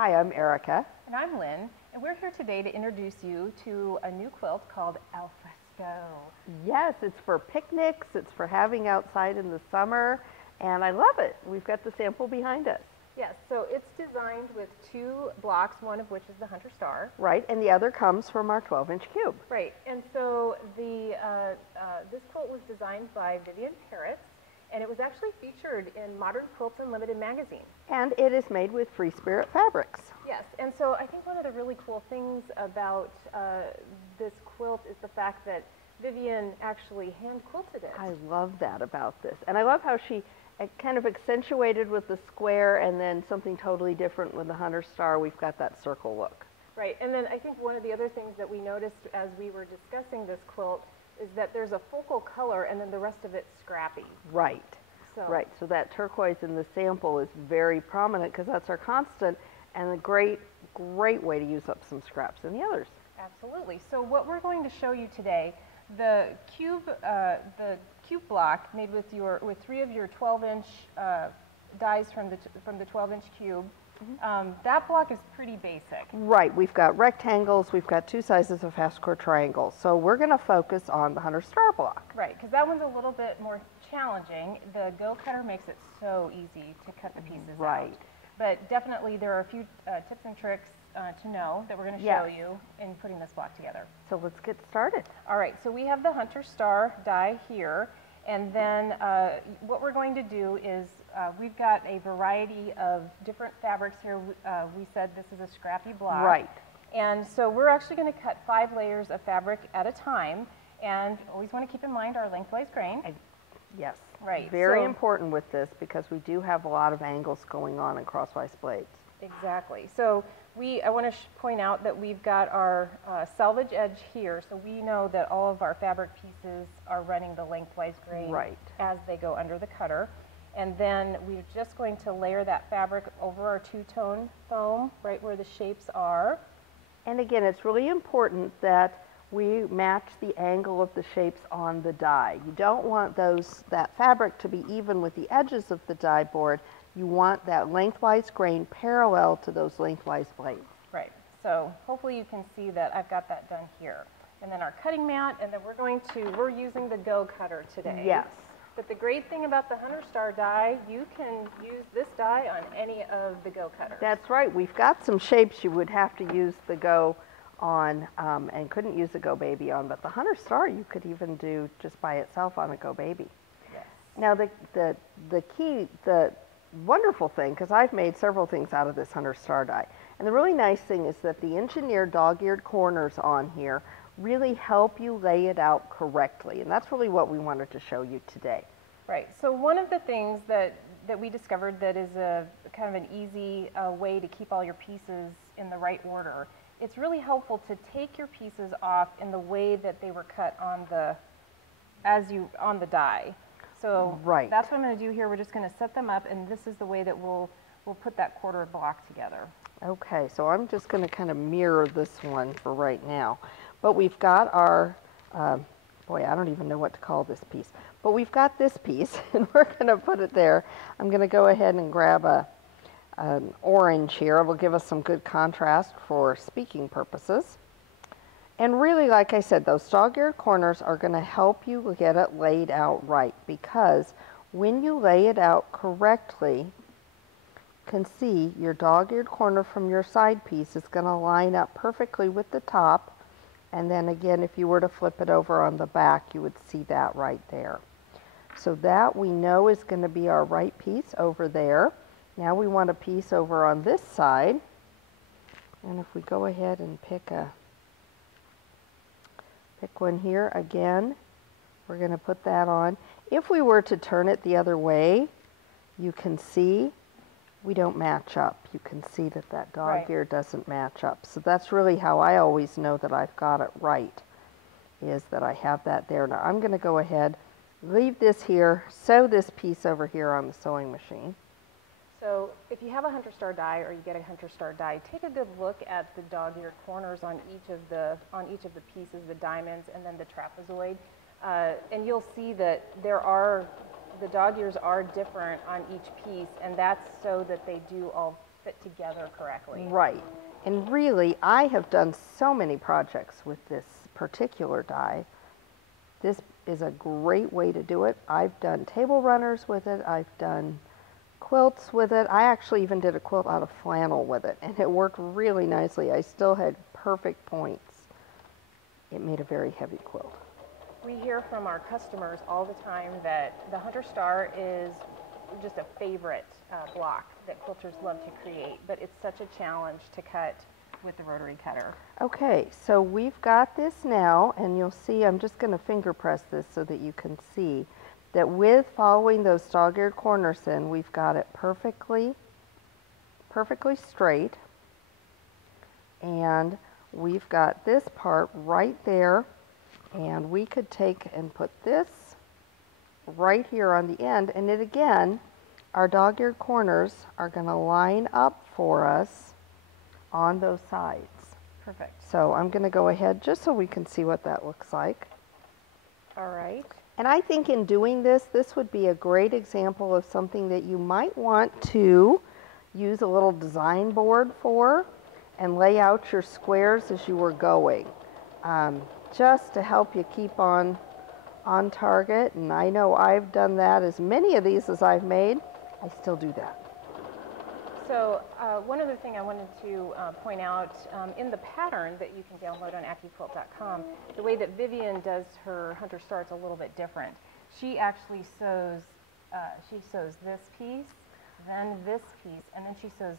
Hi, I'm Erica. And I'm Lynn, and we're here today to introduce you to a new quilt called Al Fresco. Yes, it's for picnics, it's for having outside in the summer, and I love it. We've got the sample behind us. Yes, so it's designed with 2 blocks, one of which is the Hunter Star. Right, and the other comes from our 12-inch cube. Right, and so this quilt was designed by Vivian Parrots, and it was actually featured in Modern Quilts Unlimited magazine. And it is made with Free Spirit fabrics. Yes, and so I think one of the really cool things about this quilt is the fact that Vivian actually hand quilted it. I love that about this. And I love how she kind of accentuated with the square and then something totally different with the Hunter Star. We've got that circle look. Right, and then I think one of the other things that we noticed as we were discussing this quilt is that there's a focal color and then the rest of it's scrappy. Right, right. So that turquoise in the sample is very prominent because that's our constant and a great way to use up some scraps in the others. Absolutely. So what we're going to show you today, the cube block made with 3 of your 12-inch dies from the 12-inch cube. That block is pretty basic. Right, we've got rectangles, we've got 2 sizes of fast core triangles. So we're going to focus on the Hunter Star block. Right, because that one's a little bit more challenging. The Go Cutter makes it so easy to cut the pieces out. But definitely there are a few tips and tricks to know that we're going to show you in putting this block together. So let's get started. All right, so we have the Hunter Star die here. And then what we're going to do is we've got a variety of different fabrics here. We said this is a scrappy block. Right. And so we're actually going to cut 5 layers of fabric at a time. And always want to keep in mind our lengthwise grain. Yes. Right. Very important with this because we do have a lot of angles going on in crosswise blades. Exactly. So I want to point out that we've got our selvage edge here, so we know that all of our fabric pieces are running the lengthwise grain as they go under the cutter. And then we're just going to layer that fabric over our 2-tone foam right where the shapes are. And again, it's really important that we match the angle of the shapes on the die. You don't want that fabric to be even with the edges of the die board. You want that lengthwise grain parallel to those lengthwise blades. Right. So hopefully you can see that I've got that done here. And then our cutting mat, and then we're using the Go Cutter today. Yes. But the great thing about the Hunter Star die, you can use this die on any of the Go Cutters. That's right. We've got some shapes you would have to use the Go on and couldn't use the Go Baby on, but the Hunter Star you could even do just by itself on a Go Baby. Yes. Now the wonderful thing, because I've made several things out of this Hunter Star die, and the really nice thing is that the engineered dog-eared corners on here really help you lay it out correctly, and that's really what we wanted to show you today. Right. So one of the things that we discovered that is a kind of an easy way to keep all your pieces in the right order, it's really helpful to take your pieces off in the way that they were cut on the die. So that's what I'm going to do here. We're just going to set them up, and this is the way that we'll put that quarter block together. Okay, so I'm just going to kind of mirror this one for right now. But we've got our, boy, I don't even know what to call this piece. But we've got this piece, and we're going to put it there. I'm going to go ahead and grab an orange here. It will give us some good contrast for speaking purposes. And really, like I said, those dog-eared corners are going to help you get it laid out right, because when you lay it out correctly, you can see your dog-eared corner from your side piece is going to line up perfectly with the top. And then again, if you were to flip it over on the back, you would see that right there. So that we know is going to be our right piece over there. Now we want a piece over on this side. And if we go ahead and pick one here again, we're going to put that on. If we were to turn it the other way, you can see we don't match up. You can see that dog ear doesn't match up. So that's really how I always know that I've got it right, is that I have that there. Now I'm going to go ahead, leave this here, sew this piece over here on the sewing machine. So if you have a Hunter Star die or you get a Hunter Star die, take a good look at the dog-eared corners on each of the pieces, the diamonds and then the trapezoid, and you'll see that the dog ears are different on each piece, and that's so that they do all fit together correctly. Right. And really, I have done so many projects with this particular die. This is a great way to do it. I've done table runners with it. I've done quilts with it. I actually even did a quilt out of flannel with it, and it worked really nicely. I still had perfect points. It made a very heavy quilt. We hear from our customers all the time that the Hunter Star is just a favorite block that quilters love to create, but it's such a challenge to cut with the rotary cutter. Okay, so we've got this now, and you'll see, I'm just going to finger press this so that you can see that with following those dog-eared corners in, we've got it perfectly straight, and we've got this part right there, and we could take and put this right here on the end, and it again, our dog-eared corners are going to line up for us on those sides. Perfect. So I'm going to go ahead just so we can see what that looks like. All right. And I think in doing this, this would be a great example of something that you might want to use a little design board for and lay out your squares as you were going, just to help you keep on target. And I know I've done that. As many of these as I've made, I still do that. So one other thing I wanted to point out, in the pattern that you can download on AccuQuilt.com, the way that Vivian does her Hunter Star is a little bit different. She actually sews, this piece, then this piece, and then she sews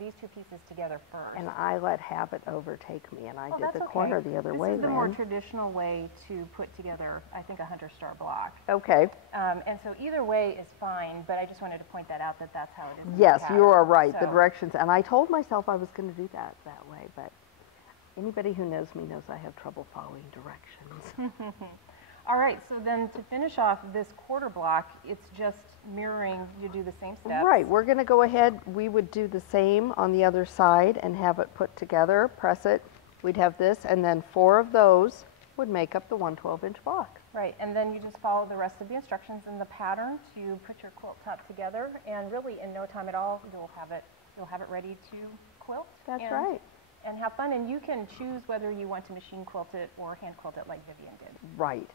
these two pieces together first. And I let habit overtake me, and I did the okay. corner the other way. This is the more traditional way to put together, I think, a Hunter Star block. Okay. And so either way is fine, but I just wanted to point that out, that that's how it is. Yes, you are right. So. The directions, and I told myself I was going to do that way, but anybody who knows me knows I have trouble following directions. All right, so then to finish off this quarter block, it's just mirroring, you do the same steps. Right, we're going to go ahead, we would do the same on the other side and have it put together, press it, we'd have this, and then 4 of those would make up the 112-inch block. Right, and then you just follow the rest of the instructions in the pattern to put your quilt top together, and really in no time at all, you'll have it ready to quilt. That's right. And have fun, and you can choose whether you want to machine quilt it or hand quilt it like Vivian did. Right.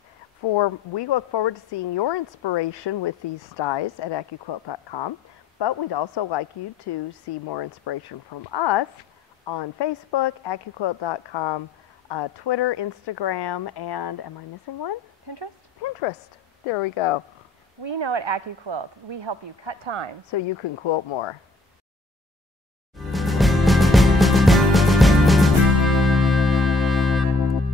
We look forward to seeing your inspiration with these dies at AccuQuilt.com, but we'd also like you to see more inspiration from us on Facebook, AccuQuilt.com, Twitter, Instagram, and am I missing one? Pinterest? Pinterest. There we go. We know at AccuQuilt, we help you cut time so you can quilt more.